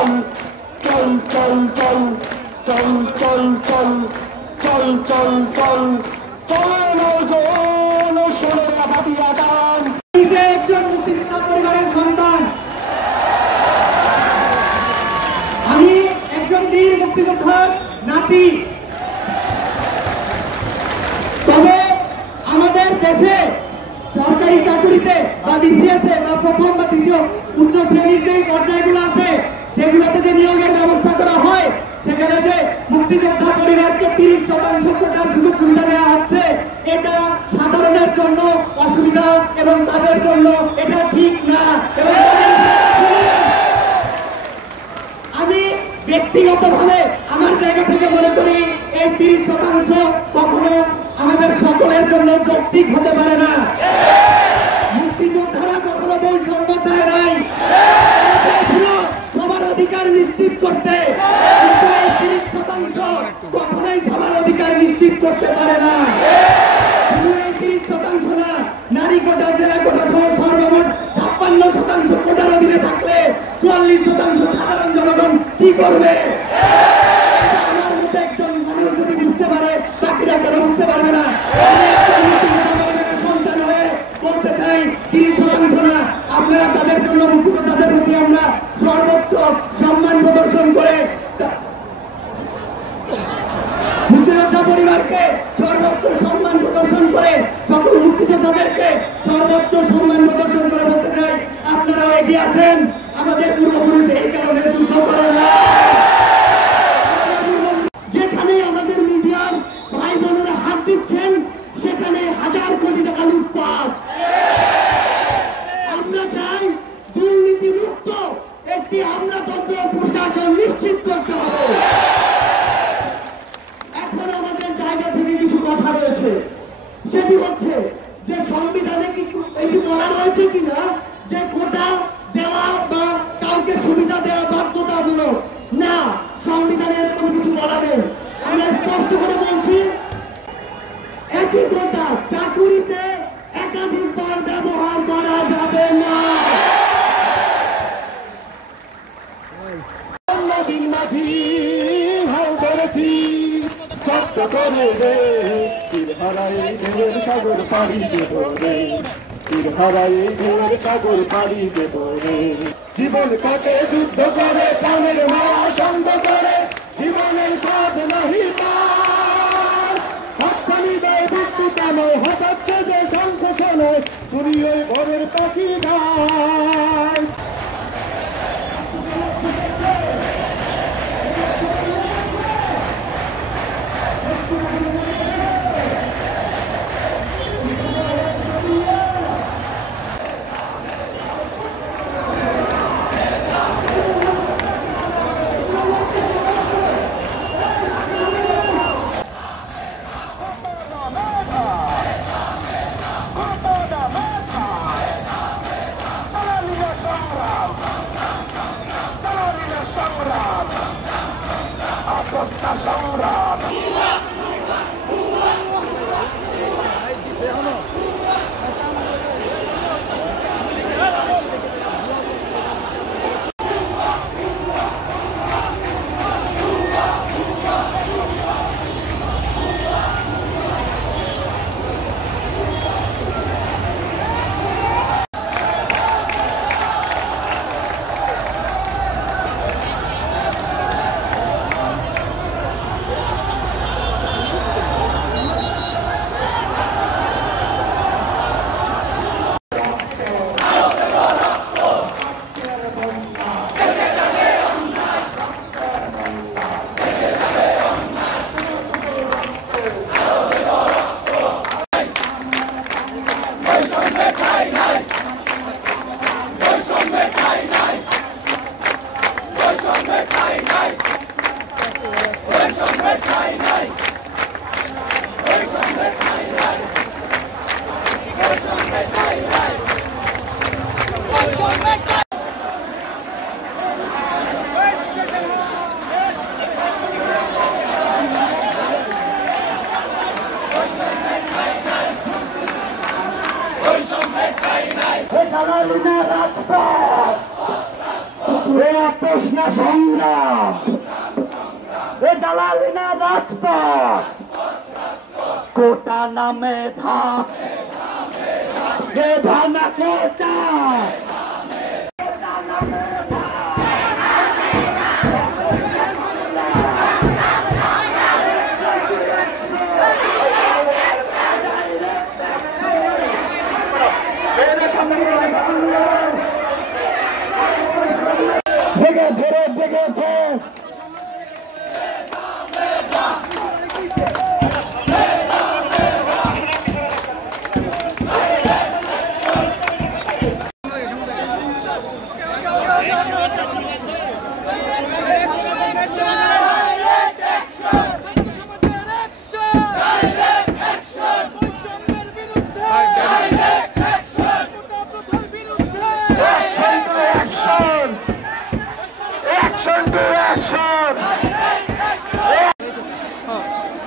চল চল চল চল চল চল চল চল চল চল সোনের হাতিয়া গান। একজন মুক্তিযোদ্ধা পরিবারের সন্তান, আমি একজন বীর মুক্তিযোদ্ধার নাতি। তবে আমাদের দেশে সরকারি চাকরিতে বা বিসিএসে বা প্রথম বা দ্বিতীয় উচ্চ শ্রেণীর যে পর্যায়গুলো আছে সেগুলোতে যে নিয়োগের ব্যবস্থা করা হয়, সেখানে যে মুক্তিযোদ্ধা পরিবারকে 30% কোটার সুযোগ সুবিধা দেওয়া হচ্ছে, এটা সাধারণের জন্য অসুবিধা এবং তাদের জন্য এটা ঠিক না। এবং আমি ব্যক্তিগতভাবে আমার জায়গা থেকে মনে করি এই 30% কখনো আমাদের সকলের জন্য যৌক্তিক হতে পারে না। মুক্তিযোদ্ধারা কখনো বৈষম্য চায় নাই, সবার অধিকার নিশ্চিত করতে, কিন্তু এই 30% কখনোই সবার অধিকার নিশ্চিত করতে পারে না। শুধু এই 30% না, নারী কোটা, জেলা কোটা সহ সর্বমোট 56% কোটার অধীনে থাকলে 44% সাধারণ জনগণ কি করবে? আমার মতো একজন মানুষ যদি বুঝতে পারে, বাকিরা কেন বুঝতে পারবে না? সন্তান হয়ে বলতে চাই 30% না, আপনারা তাদের জন্য মুক্তিযোদ্ধাদের প্রতি আমরা সর্বোচ্চ সম্মান প্রদর্শন করে মুক্তিযোদ্ধা পরিবারকে সর্বোচ্চ সম্মান প্রদর্শন করে সকল মুক্তিযোদ্ধাদেরকে সর্বোচ্চ সম্মান প্রদর্শন করে বলতে চাই আপনারাও এগিয়ে আসেন। আমাদের পূর্বপুরুষ এই কারণে যুদ্ধ করে না। যেখানে আমাদের মিডিয়ার ভাই বোনেরা হাত দিচ্ছেন সেখানে হাজার কোটি টাকা লুটপাট। আমরা চাই দুর্নীতি মুক্ত একটি আমলাতন্ত্র প্রশাসন নিশ্চিত করতে হবে। এখন আমাদের জায়গা থেকে কিছু কথা রয়েছে, সেটি হচ্ছে যে সংবিধানে কি এটি বলা রয়েছে কিনা যে কোটা দেওয়া বা কাউকে সুবিধা দেওয়া বাধ্যতামূলক না, সংবিধানে এরকম কিছু বলা নেই। আমরা স্পষ্ট করে বলছি একই কোটা চাকুরিতে একাধিকবার ব্যবহার করা যাবে না। সাগর পাড়ি দেব রে, সাগর পাড়ি দেব রে। জীবন কাটে যুদ্ধ করে, প্রাণের মায়া সঙ্গ করে, জীবনের স্বাদ নাহি পার। হাততালি দেয় মুক্তি কামায়, হঠাৎ যে শঙ্খ শোনে, তুমি ওই ভোরের পাখি গায়। আপোষ না সংগ্রাম, এ দালালি না রাজপথ, কোটা না মেধা, মেধা না কোটা। জেগেছে রে জেগেছে,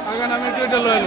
আগান আমি এটা লয়ে